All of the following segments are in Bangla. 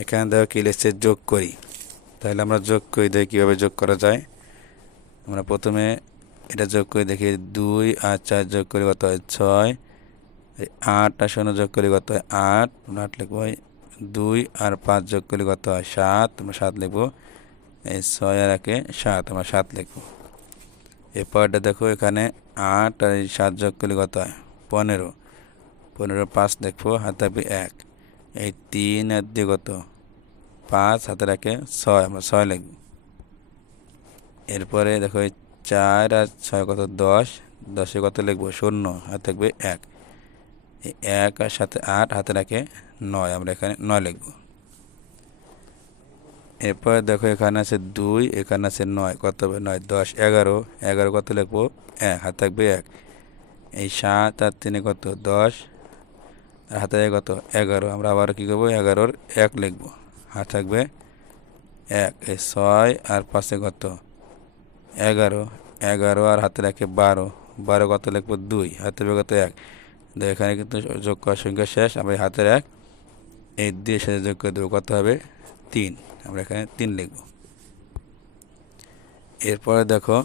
এখানে দেখো কি লিখছে যোগ করি। তাহলে আমরা যোগ করি, দেখি কীভাবে যোগ করা যায়। আমরা প্রথমে এটা যোগ করে, দেখি দুই আর চার যোগ করে কত হয় ছয়। আট আর শূন্য যোগ করে কত হয় আট। আমরা আট লিখব দুই আর পাঁচ যোগ করে কত হয় সাত। আমরা সাত লিখব, এই ছয় আর একে সাত, আমরা সাত লিখব। এরপরটা দেখো এখানে আট আর সাত যোগ করলে কত হয় পনেরো। পনেরো পাঁচ লিখব, হাতে থাকবে এক। এই তিন আর দিয়ে কত? পাঁচ হাতে রাখে ছয়, আমরা ছয় লিখব এরপরে দেখো এই চার আর ছয় কত? দশ। দশে কত লিখব? শূন্য। হাতে থাকবে এক। এই এক আর সাথে আট হাতে রাখে নয়। আমরা এখানে নয় লিখব। এরপরে দেখো এখানে আছে দুই, এখানে আছে নয়। কত হবে? নয়, দশ, এগারো। এগারো কত লিখব? এক। হাতে থাকবে এক। এই সাত আর তিনে কত? দশ। হাতে কত? এগারো। আমরা আবার কী করব? এগারোর এক লিখব। হাত থাকবে এক। এই ছয় আর পাশে কত? এগারো। এগারো আর হাতে রাখে বারো। বারো কত লিখব? দুই। হাতে কত? এক। এখানে কিন্তু যোগ করার সংখ্যা শেষ। আমরা হাতের এক, এই দিয়ে সাথে যোগ করে দেবো। কত হবে? তিন। আমরা এখানে তিন লিখব। এরপরে দেখো,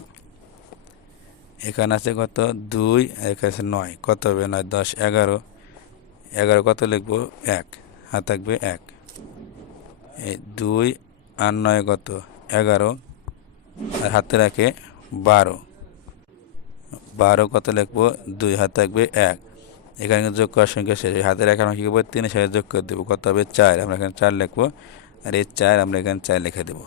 এখানে আছে কত? দুই। এখানে আছে নয়। কত হবে? নয়, দশ, এগারো। এগারো কত লিখব? এক। হাত থাকবে এক। এই দুই আর নয় কত? এগারো। আর হাতে রাখে বারো। বারো কত লিখব? দুই। হাত থাকবে এক। এখানে যোগ করার সংখ্যা শেষ। হাতে রাখে আমরা কী করব তিনের সাথে যোগ করে দেবো। কত হবে? চার। আমরা এখানে চার লিখব। আর এই চার আমরা এখানে চার লিখে দেবো।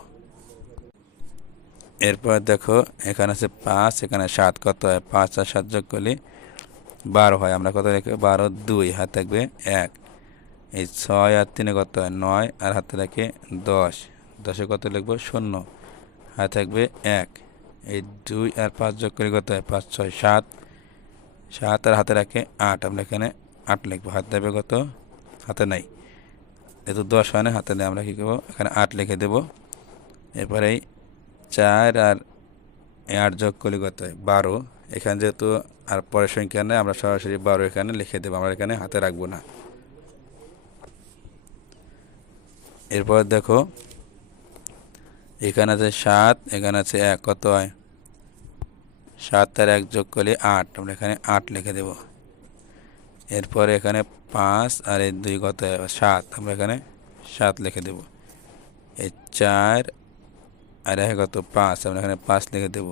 এরপর দেখো, এখানে আছে পাঁচ, এখানে সাত। কত হয়? পাঁচ আর সাত যোগ করলে বারো হয়, আমরা কত রেখে বারো, দুই, হাত থাকবে এক। এই ছয় আর তিনে কত? হয় নয়, আর হাতে রাখে দশ। দশে কত লিখব? শূন্য। হাত থাকবে এক। এই দুই আর পাঁচ যোগ করে কত হয়? পাঁচ, ছয়, সাত। সাত আর হাতে রাখে আট। আমরা এখানে আট লিখব। হাত দেবে কত? হাতে নাই। যেহেতু দশ হয় না, হাতে নেই, আমরা কী করব? এখানে আট লিখে দেবো। এরপরে চার আর আট যোগ করলে কত হয়? বারো। এখানে যেহেতু আর পরের সংখ্যা নেই আমরা সরাসরি বারো এখানে লিখে দেবো, আমরা এখানে হাতে রাখব না। এরপর দেখো, এখানে আছে সাত, এখানে আছে এক, কত হয়? সাত আর এক যোগ করলে আট, আমরা এখানে আট লিখে দেব। এরপরে এখানে পাঁচ আর এই দুই কত সাত, আমরা এখানে সাত লিখে দেব। এই চার আর এক কত? পাঁচ, আমরা এখানে পাঁচ লিখে দেব।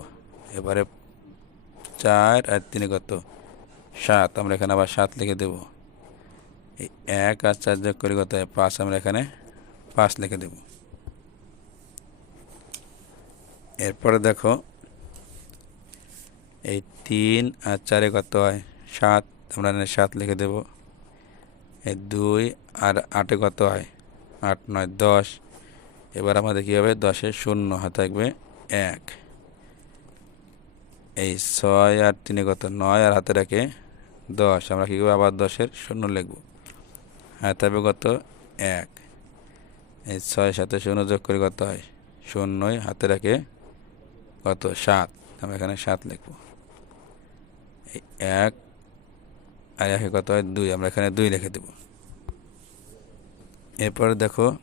এবারে চার আর তিনে কত? সাত। আমরা এখানে আবার সাত লিখে দেব। এই এক আর চার যোগ করে কত? হয় পাঁচ। আমরা এখানে পাঁচ লিখে দেব। এরপরে দেখো, এই তিন আর চারে কত হয়? সাত। আমরা এখানে সাত লিখে দেব। এই দুই আর আটে কত হয়? আট নয়, দশ। এবার আমাদের কী হবে? দশে শূন্য থাকবে এক। এই ছয় আর তিনে কত? নয় আর হাতে রাখে দশ। আমরা কী করব? আবার দশের শূন্য লিখব। হাতে হবে কত? এক। এই ছয় সাথে শূন্য যোগ করে কত হয়? শূন্যই। হাতে রাখে কত? সাত। আমরা এখানে সাত লিখব। এই এক আর একে কত হয়? দুই। আমরা এখানে দুই লিখে দেব। এরপর দেখো,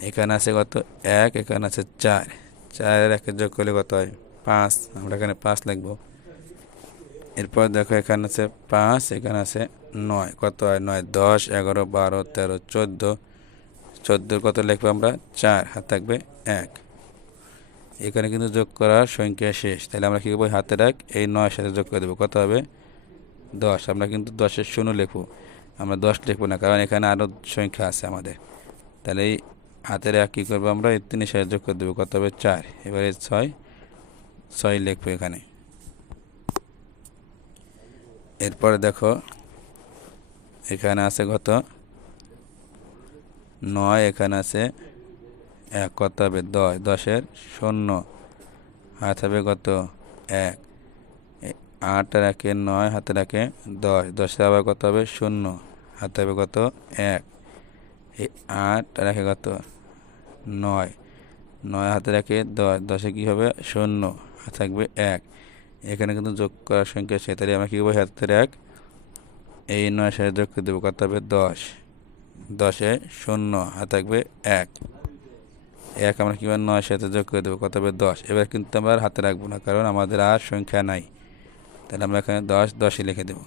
এখানে আছে কত? এক, এখানে আছে চার। চার একে যোগ করলে কত হয়? পাঁচ, আমরা এখানে পাঁচ লিখব। এরপর দেখো এখানে আছে পাঁচ, এখানে আছে নয়। কত হয়? নয়, দশ, এগারো, বারো, তেরো, চোদ্দ। চোদ্দোর কত লিখব আমরা? চার, হাত থাকবে এক। এখানে কিন্তু যোগ করার সংখ্যা শেষ। তাহলে আমরা কী করব? হাতে রাখ, এই নয়ের সাথে যোগ করে দেবো। কত হবে? দশ। আমরা কিন্তু দশের শূন্য লিখব। আমরা দশ লিখব না, কারণ এখানে আরও সংখ্যা আছে আমাদের। তাহলে এই হাতের এক কী করব আমরা? এই তিনের সাথে যোগ করে দেবো। কত হবে? চার। এবারে ছয় ছয় লিখব এখানে। এরপরে দেখো, এখানে আছে কত? নয়, এখানে আছে এক, কত হবে? দশ। দশের শূন্য। হাত হবে কত? এক। আট রাখে নয়, হাতে রাখে দশ। দশের আবার কত হবে? শূন্য। হাতে হবে কত? এক। এই আট রাখে কত? নয়। নয় হাতে রাখে দশ। দশে কী হবে? শূন্য। থাকবে এক। এখানে কিন্তু যোগ করার সংখ্যা সে তাহলে আমরা কী করব? হাতের এক। এই নয় সাথে যোগ করে দেবো, কত হবে? দশ। দশে শূন্য, আর থাকবে এক। এক আমরা কীভাবে নয় সাথে যোগ করে দেবো, কত হবে? দশ। এবার কিন্তু আমরা হাতে রাখব না, কারণ আমাদের আর সংখ্যা নাই। তাহলে আমরা এখানে দশ দশই লিখে দেবো।